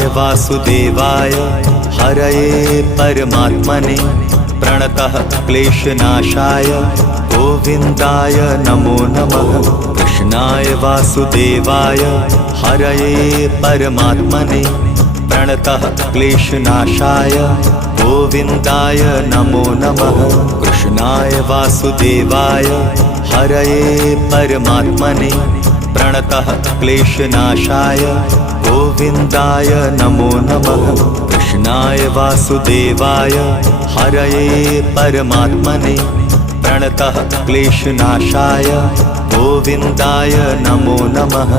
कृष्णाय वासुदेवाय हरये परमात्मने प्रणतः क्लेशनाशाय गोविन्दाय नमो नमः। कृष्णाय वासुदेवाय हरये परमात्मने प्रणतः क्लेशनाशाय गोविन्दाय नमो नमः। कृष्णाय वासुदेवाय हरये परमात्मने प्रणतः क्लेशनाशाय गोविन्दाय नमो नमः। कृष्णाय वासुदेवाय हरये परमात्मने प्रणतः क्लेशनाशाय गोविन्दाय नमो नमः।